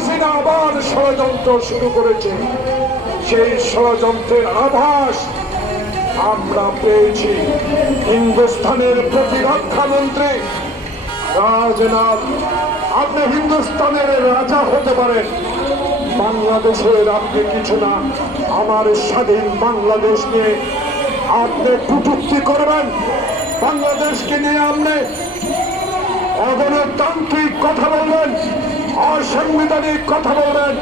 হাসিনা আবার ষড়যন্ত্র শুরু করেছে। সেই ষড়যন্ত্রের আভাস আমরা পেয়েছি। হিন্দুস্তানের প্রতিরক্ষা মন্ত্রী রাজনাথ, আপনি হিন্দুস্তানের রাজা হতে পারেন, বাংলাদেশের আপনি কিছু না। আমার স্বাধীন বাংলাদেশ নিয়ে আপনি কটূক্তি করবেন, বাংলাদেশকে নিয়ে আপনি অগণতান্ত্রিক কথা বলবেন, অসাংবিধানিক কথা বলবেন।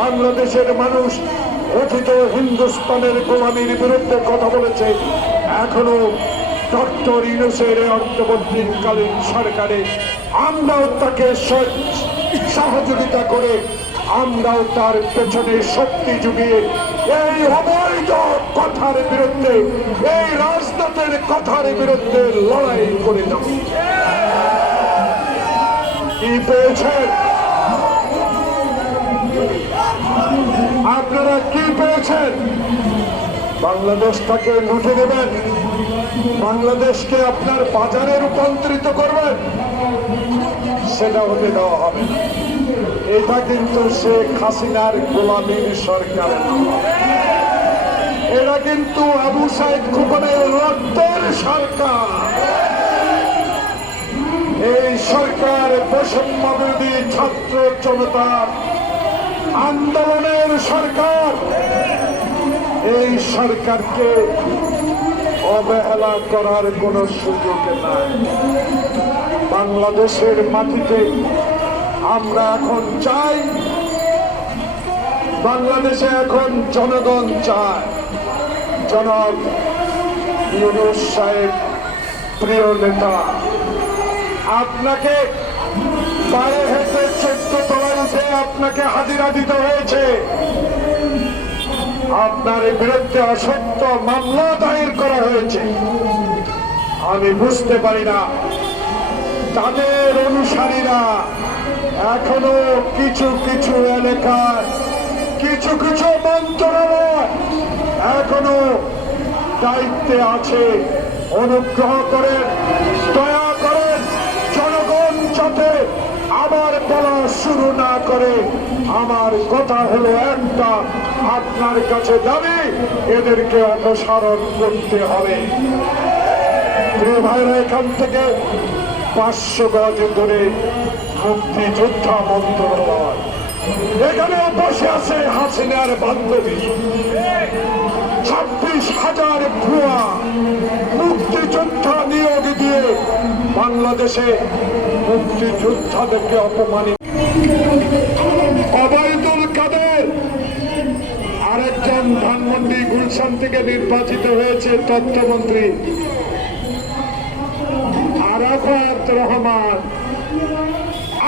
বাংলাদেশের মানুষ অতীত হিন্দুস্তানের গোলামীর বিরুদ্ধে কথা বলেছে। এখনো ডক্টর ইউনূসের অন্তর্বর্তীকালীন সরকারে আমরাও তাকে সহযোগিতা করে আমরাও তার পেছনে শক্তি জুগিয়ে এই অবৈধ কথার বিরুদ্ধে, এই রাজনীতির কথার বিরুদ্ধে লড়াই করে যাব। কি পেয়েছেন আপনারা? কি পেয়েছেন? বাংলাদেশটাকে লুটে দেবেন, বাংলাদেশকে আপনার বাজারে রূপান্তরিত করবেন, সেটা হতে দেওয়া হবে না। এটা কিন্তু শেখ হাসিনার গোলামীর সরকার, এরা কিন্তু আবু সাইদ খোকনের রক্তের সরকার। এই সরকার বৈষম্য বিরোধী ছাত্র জনতার আন্দোলনের সরকার। এই সরকারকে অবহেলা করার কোন সুযোগ নাই। বাংলাদেশের মাটিতে আমরা এখন চাই, বাংলাদেশে এখন জনগণ চায়, জনাব ইউনূস সাহেব প্রিয় নেতা, আপনাকে পায়ে হেঁটে 14 তলায় উঠে আপনাকে হাজিরা দিতে হয়েছে। আপনার বিরুদ্ধে অসত্য মামলা দায়ের করা হয়েছে। আমি বুঝতে পারি না তাদের অনুসারীরা এখনো কিছু কিছু এলাকায়, কিছু কিছু মন্ত্রণালয় এখনো দায়িত্বে আছে। অনুগ্রহ করেন, দয়া করেন, জনগণ যাতে আবার বলা শুরু না করে। আমার কথা হলো একটা, আপনার কাছে দাবি, এদেরকে অপসারণ করতে হবে। প্রিয় ভাইরা, এখান থেকে 500 গজ ধরে মুক্তিযোদ্ধা মন্ত্রণালয়, এখানে বসে আছে হাসিনার বান্ধবী। 26,000 ভুয়া মুক্তিযোদ্ধা নিয়োগ দিয়ে বাংলাদেশে মুক্তিযোদ্ধাদেরকে অপমানিত। ওবায়দুল কাদের আরেকজন ধানমন্ডি গুলশান থেকে নির্বাচিত হয়েছে তথ্যমন্ত্রী। আরাফাত রহমান,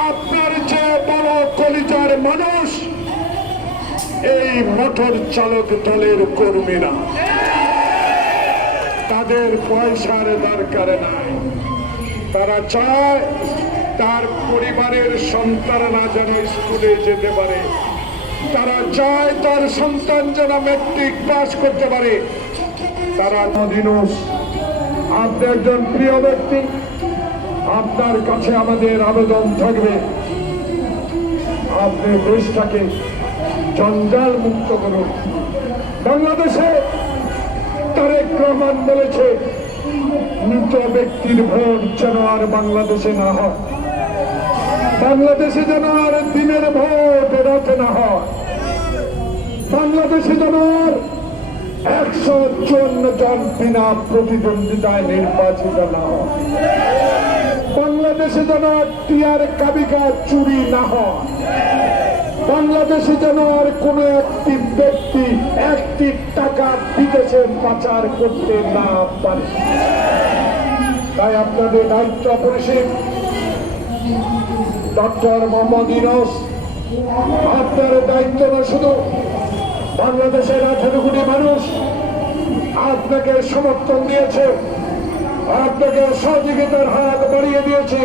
আপনার যে বড় কলিজার মানুষ এই মোটর চালক দলের কর্মীরা, তাদের পয়সার দরকার নাই। তারা চায় তার পরিবারের সন্তানরা যেন স্কুলে যেতে পারে, তারা চায় তার সন্তান যেন ম্যাট্রিক পাস করতে পারে। তারা ইউনূস, আপনি একজন প্রিয় ব্যক্তি, আপনার কাছে আমাদের আবেদন থাকবে, আপনি দেশটাকে জঞ্জাল মুক্ত করুন। বাংলাদেশে তারেক রহমান বলেছে মৃত ব্যক্তির ভোট যেন আর বাংলাদেশে না হয়, বাংলাদেশে যেন আর দিনের ভোট রাতে না হয়, বাংলাদেশে যেন আর 154 জন বিনা প্রতিদ্বন্দ্বিতায় নির্বাচিত না হয়, বাংলাদেশে যেন আর টিয়ার কাবিকা চুরি না হয়, বাংলাদেশে যেন আর কোন একটি ব্যক্তি একটি টাকা বিদেশে পাচার করতে না পারে। তাই আপনাদের দায়িত্ব অপরিসীম। ডক্টর মোহাম্মদ ইউনূস, আপনার দায়িত্ব না শুধু বাংলাদেশের 18 কোটি মানুষ আপনাকে সমর্থন দিয়েছে, আপনাকে সহযোগিতার হাত বাড়িয়ে দিয়েছে।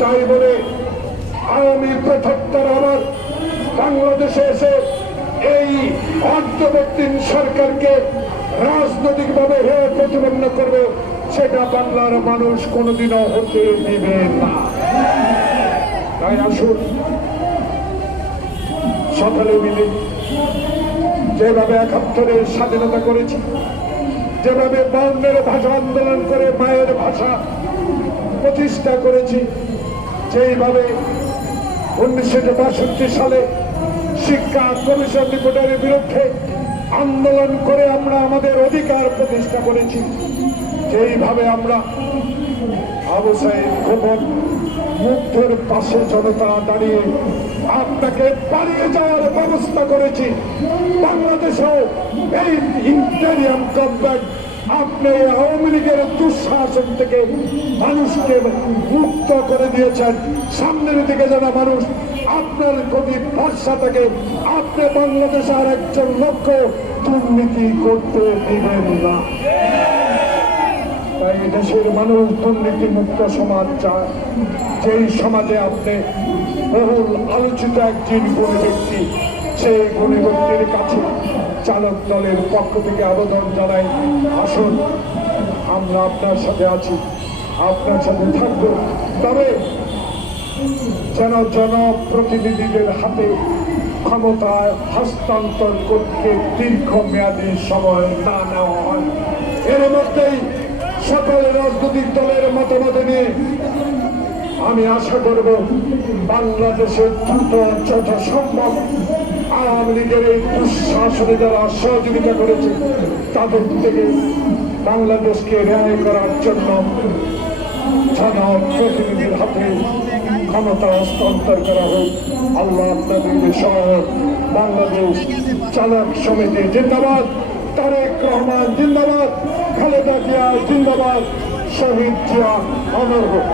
তাই বলে আওয়ামী প্রথমবার আবার বাংলাদেশে এসে এই অন্তর্বর্তীকালীন সরকারকে রাজনৈতিকভাবে হেয় প্রতিপন্ন করবে, সেটা বাংলার মানুষ কোনোদিনও হতে দেবে না। তাই আসুন সকলে মিলে যেভাবে ৭১-এর স্বাধীনতা করেছি, যেভাবে বর্ণের ভাষা আন্দোলন করে মায়ের ভাষা প্রতিষ্ঠা করেছি, যেইভাবে ১৯৬২ সালে শিক্ষা কমিশন রিপোর্টের বিরুদ্ধে আন্দোলন করে আমরা আমাদের অধিকার প্রতিষ্ঠা করেছি, যেইভাবে আমরা আবু সাঈদ খোকন মুগ্ধের পাশে জনতা দাঁড়িয়ে আপনাকে পালিয়ে যাওয়ার ব্যবস্থা করেছি। বাংলাদেশেও এই ইন্টেরিয়াম গভর্নমেন্ট আপনি আওয়ামী লীগের দুঃশাসন থেকে মানুষকে মুক্ত করে দিয়েছেন। সামনের দিকে যারা মানুষ আপনার প্রতি ভরসা থাকে, আপনি বাংলাদেশে আর একজন লক্ষ্য দুর্নীতি করতে দিবেন না। তাই দেশের মানুষ দুর্নীতি মুক্ত সমাজ চায়, যেই সমাজে আপনি বহুল আলোচিত একজন গুণী ব্যক্তি, সেই গুণী ব্যক্তির কাছে চালক দলের পক্ষ থেকে আবেদন জানাই, আসুন আমরা আপনার সাথে আছি, আপনার সাথে থাকবো, তবে যেন জনপ্রতিনিধিদের হাতে ক্ষমতা হস্তান্তর করতে দীর্ঘমেয়াদী সময় না নেওয়া হয়। এর মধ্যেই সকল রাজনৈতিক দলের মতামত নিয়ে আমি আশা করব বাংলাদেশের দ্রুত যথাসম্ভব আওয়ামী লীগের এই দুঃশাসনে যারা সহযোগিতা করেছে তাদের থেকে বাংলাদেশকে রেহাই করার জন্য জনপ্রতিনিধির হাতে ক্ষমতা হস্তান্তর করা হোক। আল্লাহ আপনাদের সহ। বাংলাদেশ চালক সমিতি জিন্দাবাদ, তারেক রহমান জিন্দাবাদ, খালেদা জিয়া জিন্দাবাদ, শহীদ জিয়া অমর হোক।